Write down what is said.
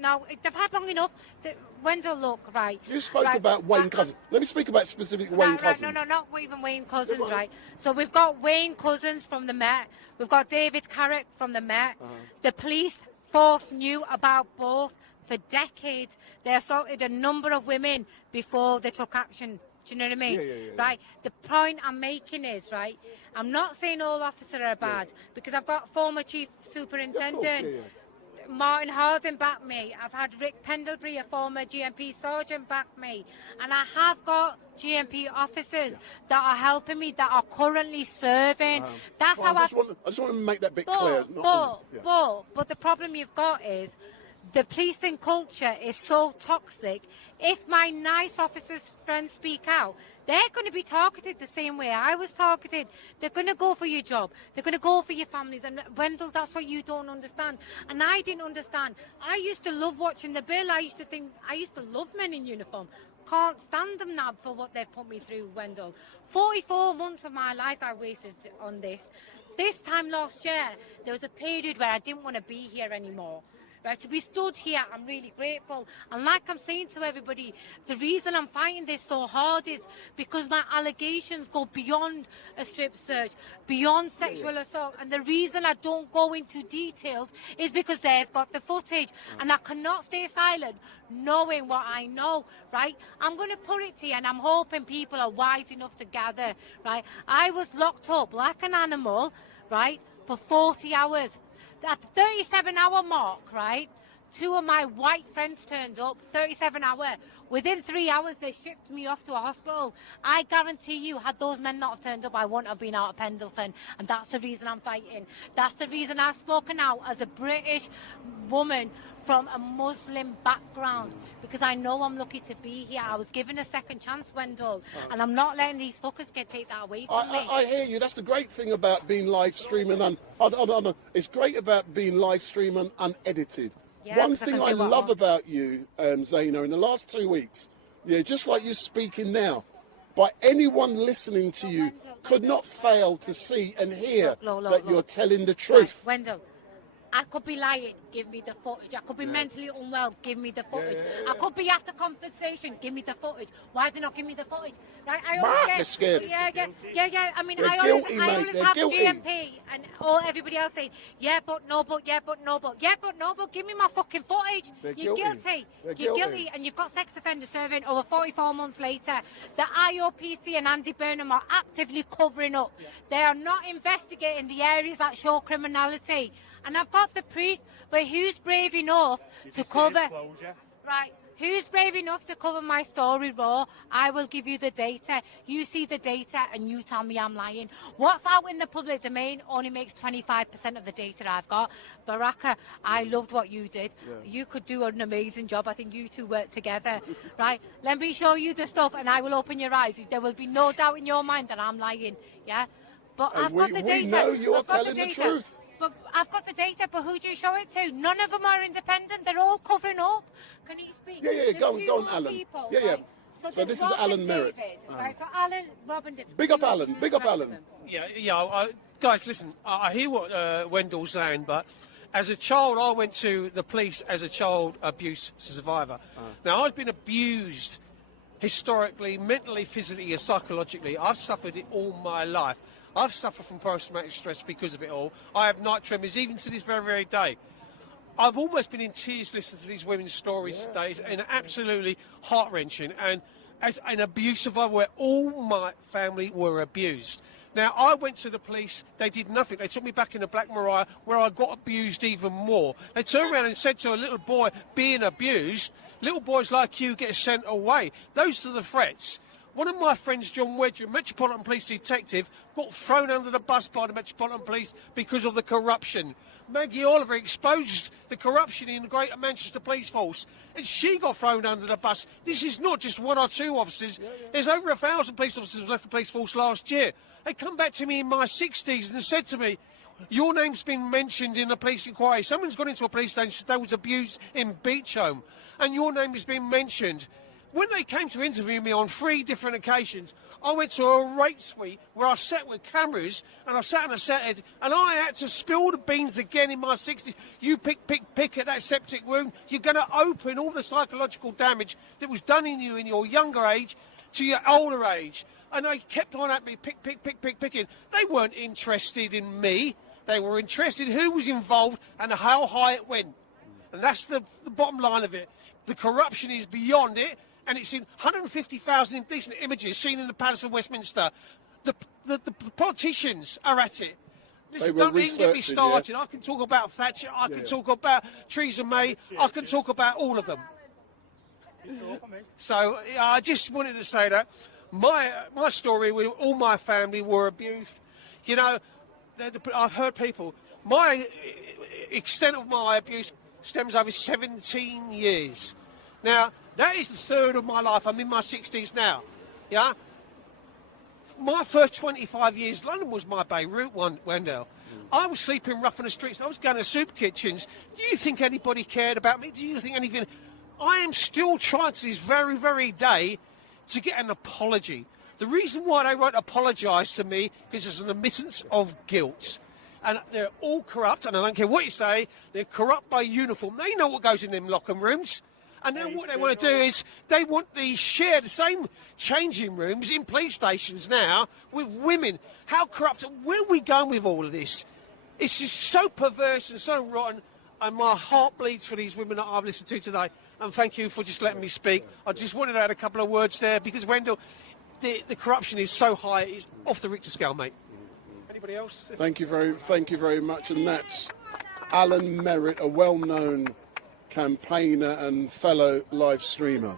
no, they've had long enough. Wendell, look, right. You spoke about Wayne Couzens. Let me speak about specific Wayne Couzens. No, not even Wayne Couzens, right? So we've got Wayne Couzens from the Met. We've got David Carrick from the Met. The police force knew about both for decades. They assaulted a number of women before they took action. Do you know what I mean? Yeah. Right. The point I'm making is, right, I'm not saying all officers are bad because I've got former chief superintendent. Martin Harding back me. I've had Rick Pendleton, a former GMP sergeant, back me. And I have got GMP officers that are helping me, that are currently serving. That's how I just want to make that bit clear. But the problem you've got is the policing culture is so toxic. If my nice officers' friends speak out, they're going to be targeted the same way I was targeted. They're going to go for your job. They're going to go for your families. And Wendell, that's what you don't understand. And I didn't understand. I used to love watching the bill. I used to love men in uniform. Can't stand them now for what they've put me through, Wendell. 44 months of my life I wasted on this. This time last year, there was a period where I didn't want to be here anymore. Right, to be stood here, I'm really grateful. And like I'm saying to everybody, the reason I'm fighting this so hard is because my allegations go beyond a strip search, beyond sexual assault. And the reason I don't go into details is because they've got the footage. And I cannot stay silent knowing what I know, right? I'm going to put it to you, and I'm hoping people are wise enough to gather, right? I was locked up like an animal, right, for 40 hours. At the 37-hour mark, right, 2 of my white friends turned up, 37 hours. Within 3 hours, they shipped me off to a hospital. I guarantee you, had those men not have turned up, I wouldn't have been out of Pendleton. And that's the reason I'm fighting. That's the reason I've spoken out as a British woman from a Muslim background, because I know I'm lucky to be here. I was given a second chance, Wendell, and I'm not letting these fuckers take that away from me. I hear you. That's the great thing about being live streaming, and it's great about being live streaming unedited. Yeah, one thing I love about you, Zayna, in the last 2 weeks, just like you're speaking now, by anyone listening to you could not fail to see and hear that you're telling the truth. Right, Wendell, I could be lying, give me the footage. I could be mentally unwell, give me the footage. I could be after compensation, give me the footage. Why they not give me the footage? Right? They're scared. Yeah. I mean, They're I guilty, always mate. have They're guilty. GMP and everybody else saying, yeah, but no, but give me my fucking footage. You're guilty. You're guilty, and you've got sex offender serving over 44 months later. The IOPC and Andy Burnham are actively covering up. They are not investigating the areas that show criminality. And I've got the proof, but who's brave enough to cover? Right. Who's brave enough to cover my story raw? I will give you the data. You see the data and you tell me I'm lying. What's out in the public domain only makes 25% of the data I've got. Baraka, I loved what you did. Yeah. You could do an amazing job. I think you two work together. Right? Let me show you the stuff and I will open your eyes. There will be no doubt in your mind that I'm lying. Yeah? But I've got the data. We know you're telling the truth. But I've got the data, but who do you show it to? None of them are independent. They're all covering up. Can you speak? Yeah. Go on, Alan. People, yeah. Right? So this is Alan Merritt. Right, so Alan, Robin... Big up Alan. Yeah. Guys, listen, I hear what Wendell's saying, but as a child, I went to the police as a child abuse survivor. Now, I've been abused historically, mentally, physically, and psychologically. I've suffered it all my life. I've suffered from post-traumatic stress because of it all. I have night tremors even to this very, very day. I've almost been in tears listening to these women's stories today, and absolutely heart-wrenching. And as an abuse survivor where all my family were abused. Now, I went to the police. They did nothing. They took me back in the Black Maria where I got abused even more. They turned around and said to a little boy being abused, little boys like you get sent away. Those are the threats. One of my friends, John Wedge, a Metropolitan Police detective, got thrown under the bus by the Metropolitan Police because of the corruption. Maggie Oliver exposed the corruption in the Greater Manchester Police Force, and she got thrown under the bus. This is not just 1 or 2 officers. There's over 1,000 police officers left the police force last year. They come back to me in my 60s and said to me, your name's been mentioned in a police inquiry. Someone's gone into a police station that was abused in Beechholm, and your name has been mentioned. When they came to interview me on 3 different occasions, I went to a rate suite where I sat with cameras, and I sat on a set, and I had to spill the beans again in my 60s. You pick at that septic wound, you're going to open all the psychological damage that was done in you in your younger age to your older age. And they kept on at me, picking. They weren't interested in me. They were interested in who was involved and how high it went. And that's the bottom line of it. The corruption is beyond it, and it's in 150,000 indecent images seen in the Palace of Westminster. The politicians are at it. Listen, don't even get me started. Yeah. I can talk about Thatcher. I can talk about Theresa May. I can talk about all of them. So I just wanted to say that my story with all my family were abused. You know, I've heard people. My extent of my abuse stems over 17 years. Now, that is the third of my life. I'm in my 60s now. Yeah. My first 25 years, London was my Beirut, Wendell. I was sleeping rough on the streets. I was going to soup kitchens. Do you think anybody cared about me? Do you think anything? I am still trying to this very, very day to get an apology. The reason why they won't apologise to me is there's an admittance of guilt. And they're all corrupt, and I don't care what you say, they're corrupt by uniform. They know what goes in them locker rooms. And then what they want to do is they want to share the same changing rooms in police stations now with women. How corrupt? Where are we going with all of this? It's just so perverse and so rotten, and my heart bleeds for these women that I've listened to today. And thank you for just letting me speak. I just wanted to add a couple of words there because, Wendell, the corruption is so high, it's off the Richter scale, mate. Anybody else? Thank you very much. And that's Alan Merritt, a well-known campaigner and fellow live streamer.